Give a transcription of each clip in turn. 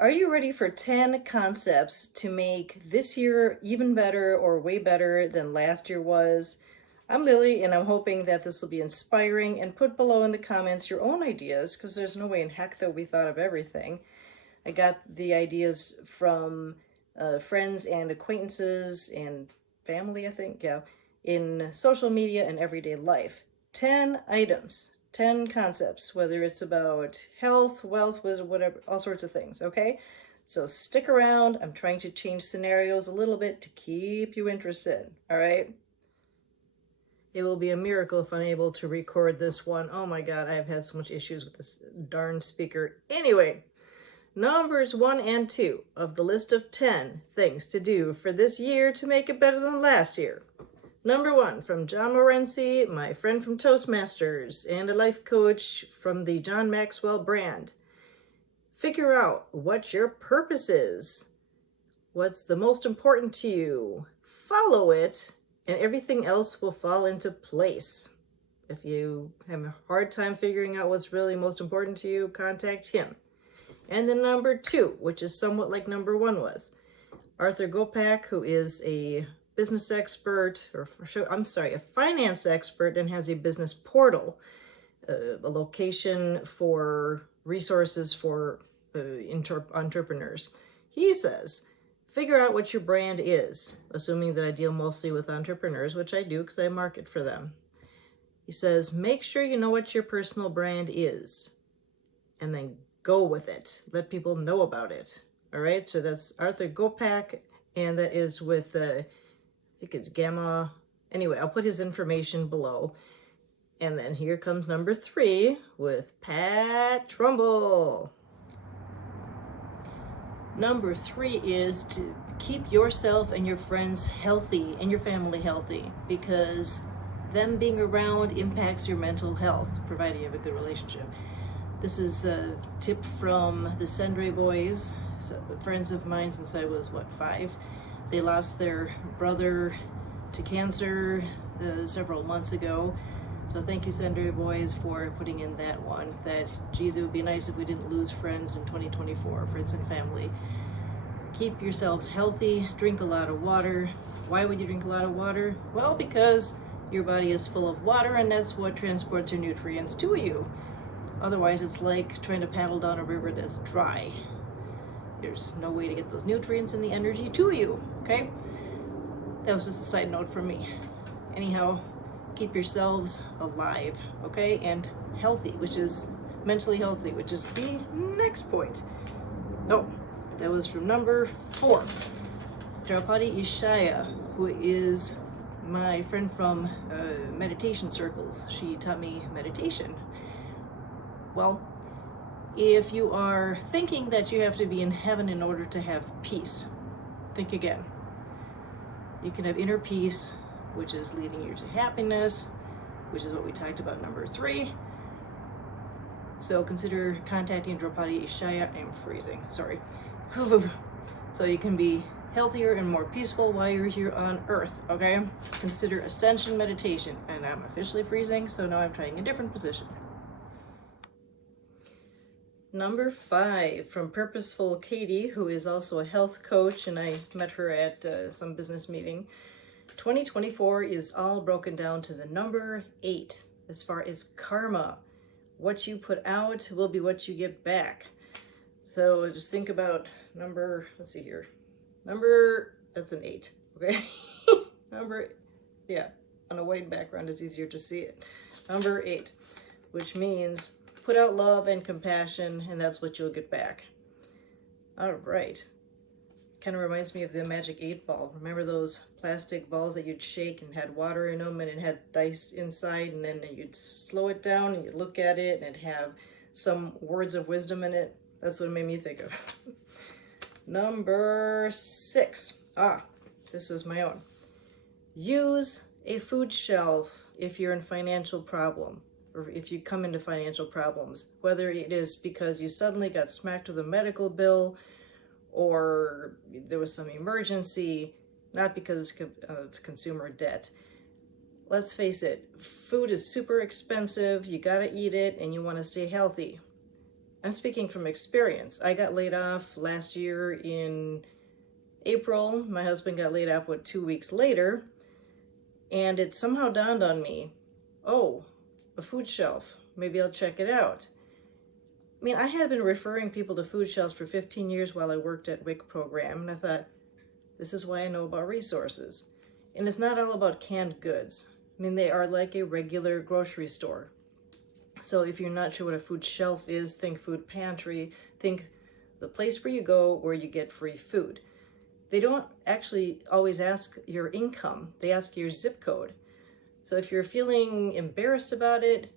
Are you ready for 10 concepts to make this year even better or way better than last year was? I'm Lily, and I'm hoping that this will be inspiring, and put below in the comments your own ideas, because there's no way in heck that we thought of everything. I got the ideas from friends and acquaintances and family, I think, yeah, in social media and everyday life. 10 items, 10 concepts, whether it's about health, wealth, wisdom, whatever, all sorts of things, okay? So stick around. I'm trying to change scenarios a little bit to keep you interested, all right? It will be a miracle if I'm able to record this one. Oh my God, I've had so much issues with this darn speaker. Anyway, numbers 1 and 2 of the list of 10 things to do for this year to make it better than last year. Number 1, from John Morency, my friend from Toastmasters and a life coach from the John Maxwell brand. Figure out what your purpose is. What's the most important to you? Follow it, and everything else will fall into place. If you have a hard time figuring out what's really most important to you, contact him. And then number 2, which is somewhat like number 1 was, Arthur Gopak, who is a business expert, a finance expert, and has a business portal, a location for resources for entrepreneurs. He says, figure out what your brand is, assuming that I deal mostly with entrepreneurs, which I do because I market for them. He says, make sure you know what your personal brand is, and then go with it. Let people know about it. All right, so that's Arthur Gopak, and that is with I think it's Gamma. Anyway, I'll put his information below. And then here comes number 3 with Pat Trumbull. Number 3 is to keep yourself and your friends healthy and your family healthy, because them being around impacts your mental health, provided you have a good relationship. This is a tip from the Szendrey boys, friends of mine since I was, 5? They lost their brother to cancer several months ago. So thank you, Szendrey boys, for putting in that one. That, geez, it would be nice if we didn't lose friends in 2024, friends and family. Keep yourselves healthy. Drink a lot of water. Why would you drink a lot of water? Well, because your body is full of water, and that's what transports your nutrients to you. Otherwise, it's like trying to paddle down a river that's dry. There's no way to get those nutrients and the energy to you, okay? That was just a side note from me. Anyhow, keep yourselves alive, okay? And healthy, which is mentally healthy, which is the next point. Oh, that was from number 4. Draupadi Ishaya, who is my friend from meditation circles. She taught me meditation. Well, if you are thinking that you have to be in heaven in order to have peace, think again. You can have inner peace, which is leading you to happiness, which is what we talked about number 3. So consider contacting Draupadi Ishaya. I'm freezing, sorry. So you can be healthier and more peaceful while you're here on Earth, okay? Consider ascension meditation. And I'm officially freezing, so now I'm trying a different position. Number 5, from Purposeful Katie, who is also a health coach, and I met her at some business meeting. 2024 is all broken down to the number 8 as far as karma. What you put out will be what you get back. So just think about that's an 8, okay? On a white background it's easier to see it. Number 8, which means put out love and compassion, and that's what you'll get back. All right. Kind of reminds me of the magic 8-ball. Remember those plastic balls that you'd shake and had water in them and it had dice inside, and then you'd slow it down and you'd look at it and it'd have some words of wisdom in it? That's what it made me think of. Number 6. This is my own. Use a food shelf if you're in financial problem, or if you come into financial problems, whether it is because you suddenly got smacked with a medical bill, or there was some emergency, not because of consumer debt. Let's face it, food is super expensive, you gotta eat it, and you wanna stay healthy. I'm speaking from experience. I got laid off last year in April. My husband got laid off, 2 weeks later? And it somehow dawned on me, oh, a food shelf. Maybe I'll check it out. I mean, I had been referring people to food shelves for 15 years while I worked at WIC program, and I thought, this is why I know about resources. And it's not all about canned goods. I mean, they are like a regular grocery store. So if you're not sure what a food shelf is, think food pantry, think the place where you go where you get free food. They don't actually always ask your income. They ask your zip code. So if you're feeling embarrassed about it,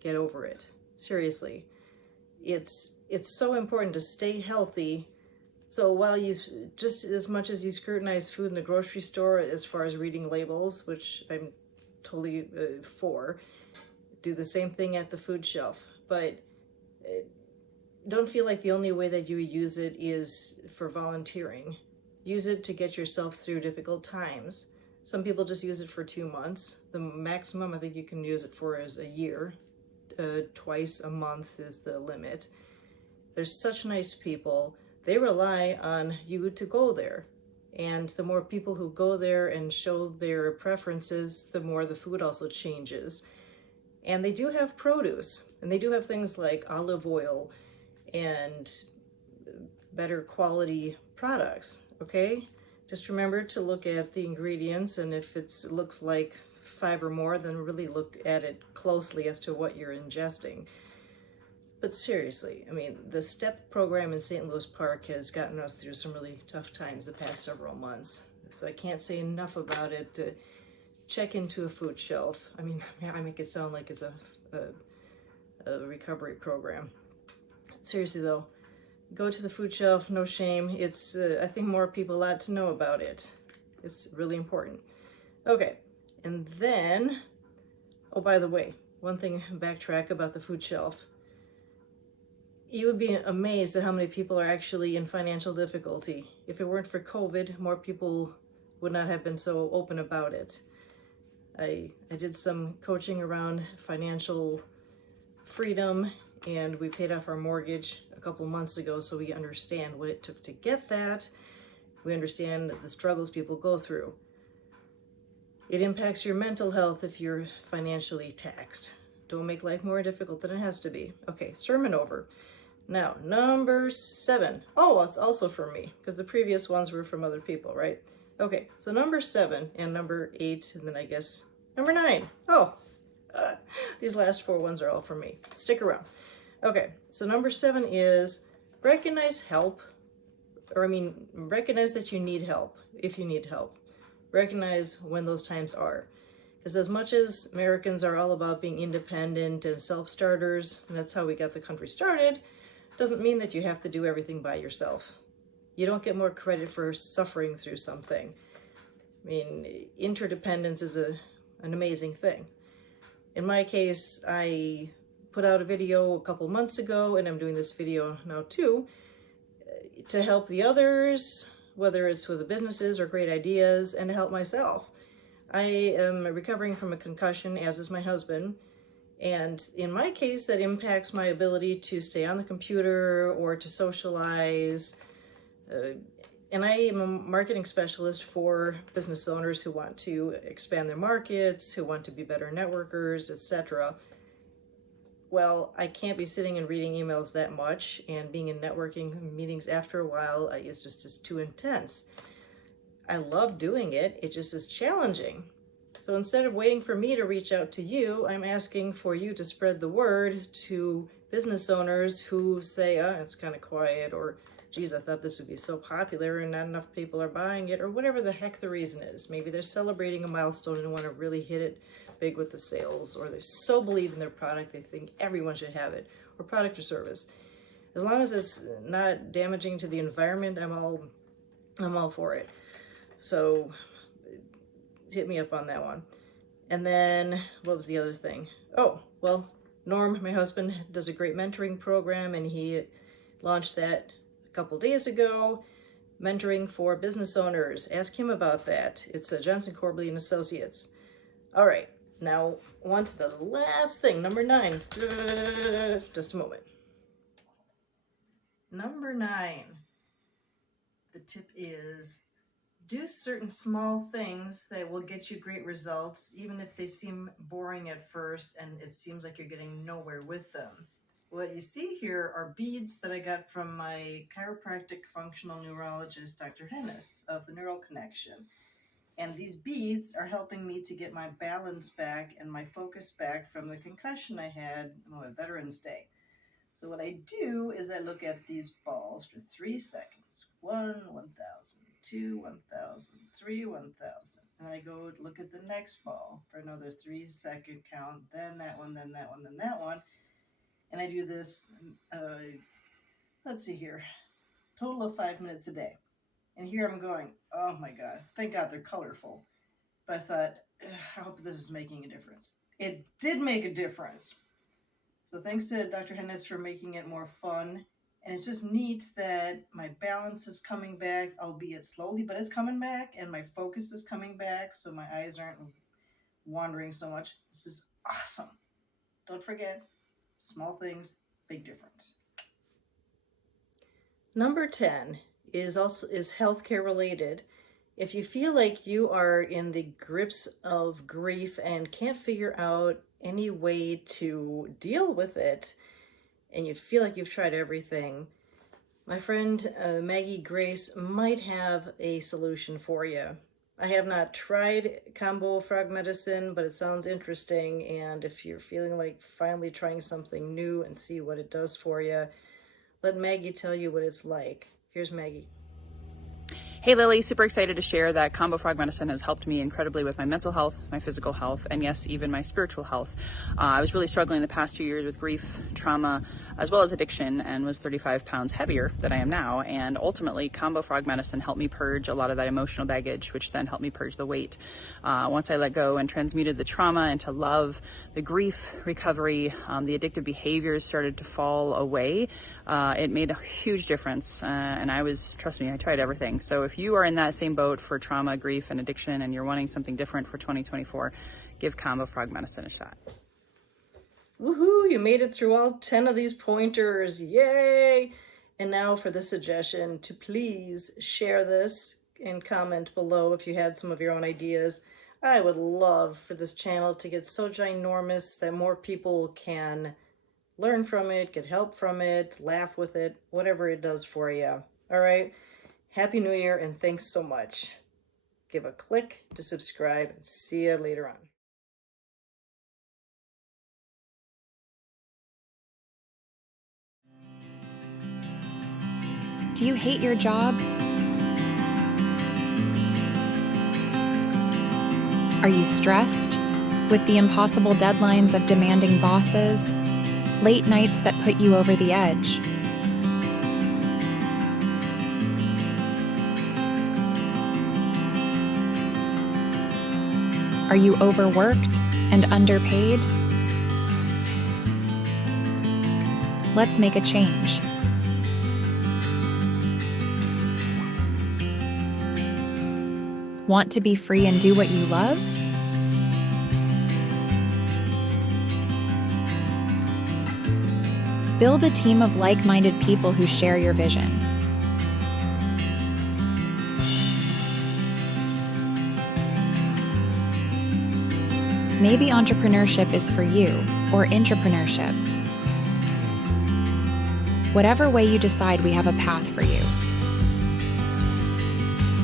get over it. Seriously. It's so important to stay healthy. So while you, just as much as you scrutinize food in the grocery store as far as reading labels, which I'm totally for, do the same thing at the food shelf. But don't feel like the only way that you use it is for volunteering. Use it to get yourself through difficult times. Some people just use it for 2 months. The maximum I think you can use it for is a year. Twice a month is the limit. There's such nice people. They rely on you to go there. And the more people who go there and show their preferences, the more the food also changes. And they do have produce. And they do have things like olive oil and better quality products. Okay, just remember to look at the ingredients, and if it looks like 5 or more, then really look at it closely as to what you're ingesting. But seriously, I mean, the STEP program in St. Louis Park has gotten us through some really tough times the past several months. So I can't say enough about it. To check into a food shelf. I mean, I make it sound like it's a recovery program. Seriously though, go to the food shelf, no shame. It's, I think more people ought to know about it. It's really important. Okay, and then, oh, by the way, one thing, backtrack about the food shelf. You would be amazed at how many people are actually in financial difficulty. If it weren't for COVID, more people would not have been so open about it. I did some coaching around financial freedom, and we paid off our mortgage a couple of months ago, so we understand what it took to get that. We understand the struggles people go through. It impacts your mental health if you're financially taxed. Don't make life more difficult than it has to be. Okay, sermon over. Now, number 7. Oh, it's also for me, because the previous ones were from other people, right? Okay, so number 7 and number 8, and then I guess number 9. Oh, these last 4 ones are all for me. Stick around. Okay, so number 7 is recognize help, or I mean, recognize that you need help, if you need help. Recognize when those times are. Because as much as Americans are all about being independent and self-starters, and that's how we got the country started, doesn't mean that you have to do everything by yourself. You don't get more credit for suffering through something. I mean, interdependence is an amazing thing. In my case, I put out a video a couple months ago, and I'm doing this video now too, to help the others, whether it's with the businesses or great ideas, and to help myself. I am recovering from a concussion, as is my husband, and in my case, that impacts my ability to stay on the computer or to socialize. And I am a marketing specialist for business owners who want to expand their markets, who want to be better networkers, etc. Well, I can't be sitting and reading emails that much, and being in networking meetings after a while is just too intense. I love doing it, it just is challenging. So instead of waiting for me to reach out to you, I'm asking for you to spread the word to business owners who say, it's kind of quiet, or geez, I thought this would be so popular and not enough people are buying it, or whatever the heck the reason is. Maybe they're celebrating a milestone and want to really hit it big with the sales, or they so believe in their product they think everyone should have it, or product or service. As long as it's not damaging to the environment, I'm all for it. So hit me up on that one. And then what was the other thing? Oh, well, Norm, my husband, does a great mentoring program, and he launched that a couple days ago. Mentoring for business owners. Ask him about that. It's Johnson-Korbuly and Associates. All right, now on to the last thing, number 9. Just a moment. Number 9. The tip is do certain small things that will get you great results, even if they seem boring at first and it seems like you're getting nowhere with them. What you see here are beads that I got from my chiropractic functional neurologist, Dr. Hennis of the Neural Connection. And these beads are helping me to get my balance back and my focus back from the concussion I had on Veterans Day. So what I do is I look at these balls for 3 seconds. 1, 1,000, 2, 1,000, 3, 1,000. And I go look at the next ball for another 3-second count, then that one, then that one, then that one. And I do this, let's see here, total of 5 minutes a day. And here I'm going, oh my God, thank God they're colorful. But I thought, I hope this is making a difference. It did make a difference. So thanks to Dr. Hennis for making it more fun. And it's just neat that my balance is coming back, albeit slowly, but it's coming back. And my focus is coming back, so my eyes aren't wandering so much. This is awesome. Don't forget, small things, big difference. Number 10 is healthcare related. If you feel like you are in the grips of grief and can't figure out any way to deal with it, and you feel like you've tried everything, my friend Maggie Grace might have a solution for you. I have not tried combo frog medicine, but it sounds interesting, and if you're feeling like finally trying something new and see what it does for you, let Maggie tell you what it's like. Here's Maggie. Hey Lily, super excited to share that combo frog medicine has helped me incredibly with my mental health, my physical health, and yes, even my spiritual health. I was really struggling the past 2 years with grief, trauma, as well as addiction, and was 35 pounds heavier than I am now. And ultimately, combo frog medicine helped me purge a lot of that emotional baggage, which then helped me purge the weight. Once I let go and transmuted the trauma into love, the grief recovery, the addictive behaviors started to fall away. It made a huge difference, and trust me, I tried everything. So if you are in that same boat for trauma, grief, and addiction, and you're wanting something different for 2024, give combo frog medicine a shot. Woohoo! You made it through all 10 of these pointers. Yay! And now for the suggestion to please share this and comment below if you had some of your own ideas. I would love for this channel to get so ginormous that more people can learn from it, get help from it, laugh with it, whatever it does for you. All right. Happy New Year and thanks so much. Give a click to subscribe and see you later on. Do you hate your job? Are you stressed with the impossible deadlines of demanding bosses? Late nights that put you over the edge? Are you overworked and underpaid? Let's make a change. Want to be free and do what you love? Build a team of like-minded people who share your vision. Maybe entrepreneurship is for you, or intrapreneurship. Whatever way you decide, we have a path for you.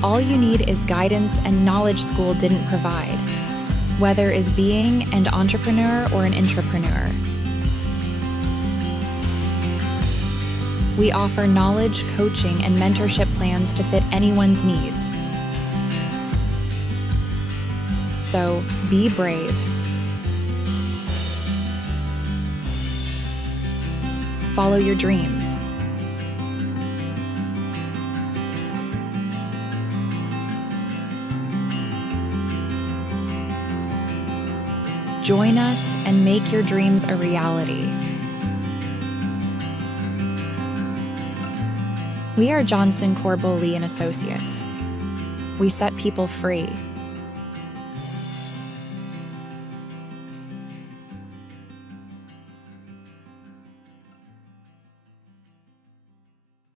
All you need is guidance and knowledge school didn't provide, whether is being an entrepreneur or an intrapreneur. We offer knowledge, coaching, and mentorship plans to fit anyone's needs. So, be brave. Follow your dreams. Join us and make your dreams a reality. We are Johnson-Korbuly and Associates. We set people free.